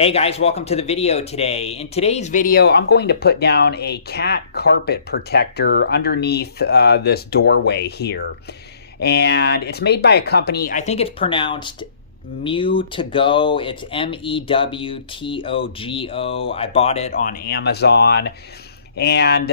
Hey guys, welcome to the video today. In today's video, I'm going to put down a cat carpet protector underneath this doorway here. And it's made by a company, I think it's pronounced Mewtogo. It's Mewtogo. I bought it on Amazon. And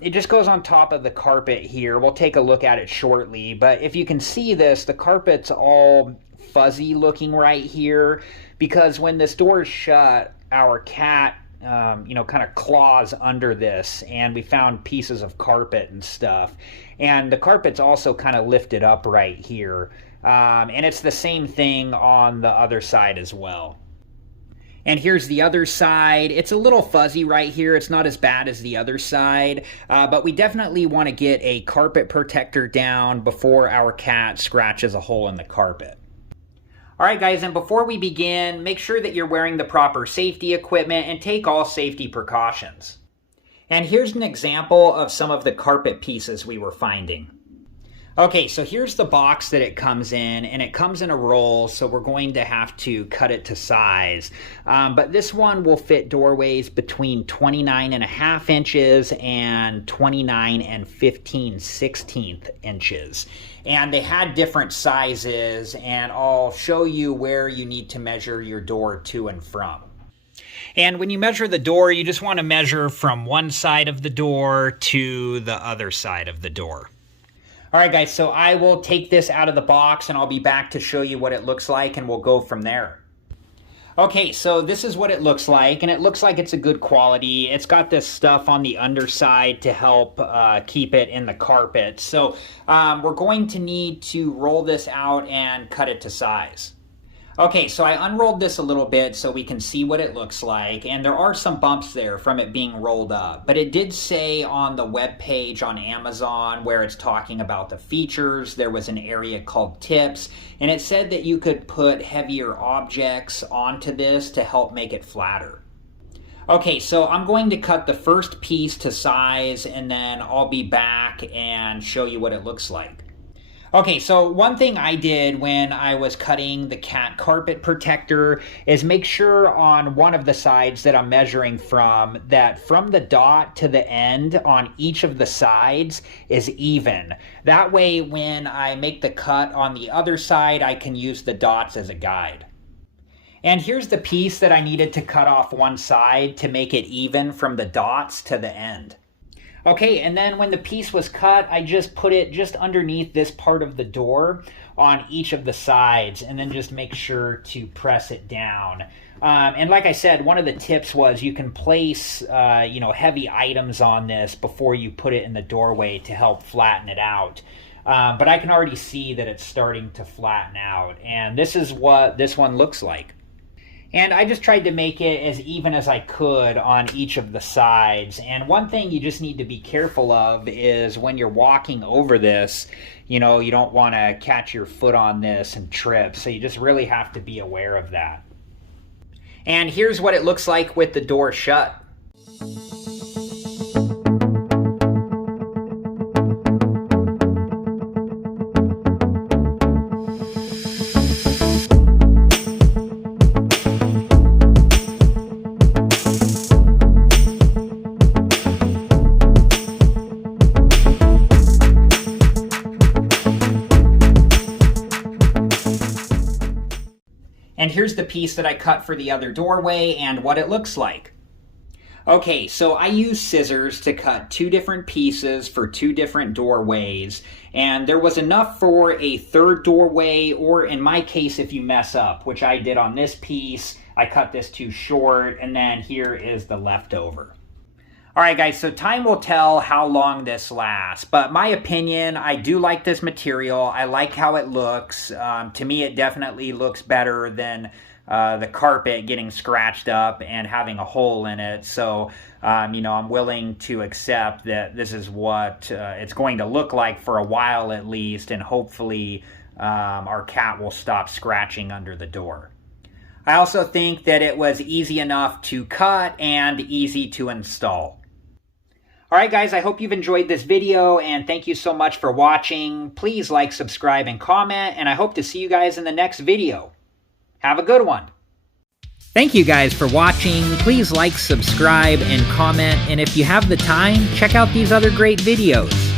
it just goes on top of the carpet here. We'll take a look at it shortly. But if you can see this, the carpet's all fuzzy looking right here, because when this door is shut, our cat kind of claws under this, and we found pieces of carpet and stuff, and the carpet's also kind of lifted up right here, and it's the same thing on the other side as well. And here's the other side. It's a little fuzzy right here. It's not as bad as the other side, but we definitely want to get a carpet protector down before our cat scratches a hole in the carpet. Alright guys, and before we begin, make sure that you're wearing the proper safety equipment and take all safety precautions. And here's an example of some of the carpet pieces we were finding. Okay, so here's the box that it comes in, and it comes in a roll, so we're going to have to cut it to size. But this one will fit doorways between 29.5 inches and 29 and 15/16 inches. And they had different sizes, and I'll show you where you need to measure your door to and from. And when you measure the door, you just want to measure from one side of the door to the other side of the door. Alright guys, so I will take this out of the box and I'll be back to show you what it looks like, and we'll go from there. Okay, so this is what it looks like, and it looks like it's a good quality. It's got this stuff on the underside to help keep it in the carpet. So we're going to need to roll this out and cut it to size. Okay, so I unrolled this a little bit so we can see what it looks like, and there are some bumps there from it being rolled up, but it did say on the web page on Amazon where it's talking about the features, there was an area called tips, and it said that you could put heavier objects onto this to help make it flatter. Okay, so I'm going to cut the first piece to size, and then I'll be back and show you what it looks like. Okay, so one thing I did when I was cutting the cat carpet protector is make sure on one of the sides that I'm measuring from, that from the dot to the end on each of the sides is even. That way when I make the cut on the other side, I can use the dots as a guide. And here's the piece that I needed to cut off one side to make it even from the dots to the end. Okay, and then when the piece was cut, I just put it just underneath this part of the door on each of the sides, and then just make sure to press it down. And like I said, one of the tips was you can place heavy items on this before you put it in the doorway to help flatten it out. But I can already see that it's starting to flatten out, and this is what this one looks like. And I just tried to make it as even as I could on each of the sides. And one thing you just need to be careful of is when you're walking over this, you don't want to catch your foot on this and trip. So you just really have to be aware of that. And here's what it looks like with the door shut. And here's the piece that I cut for the other doorway and what it looks like. Okay, so I used scissors to cut two different pieces for two different doorways, and there was enough for a third doorway, or in my case, if you mess up, which I did on this piece, I cut this too short, and then here is the leftover. Alright guys, so time will tell how long this lasts, but my opinion, I do like this material. I like how it looks. To me, it definitely looks better than the carpet getting scratched up and having a hole in it. So, I'm willing to accept that this is what it's going to look like for a while at least, and hopefully our cat will stop scratching under the door. I also think that it was easy enough to cut and easy to install. Alright guys, I hope you've enjoyed this video, and thank you so much for watching. Please like, subscribe, and comment, and I hope to see you guys in the next video. Have a good one. Thank you guys for watching. Please like, subscribe, and comment. And if you have the time, check out these other great videos.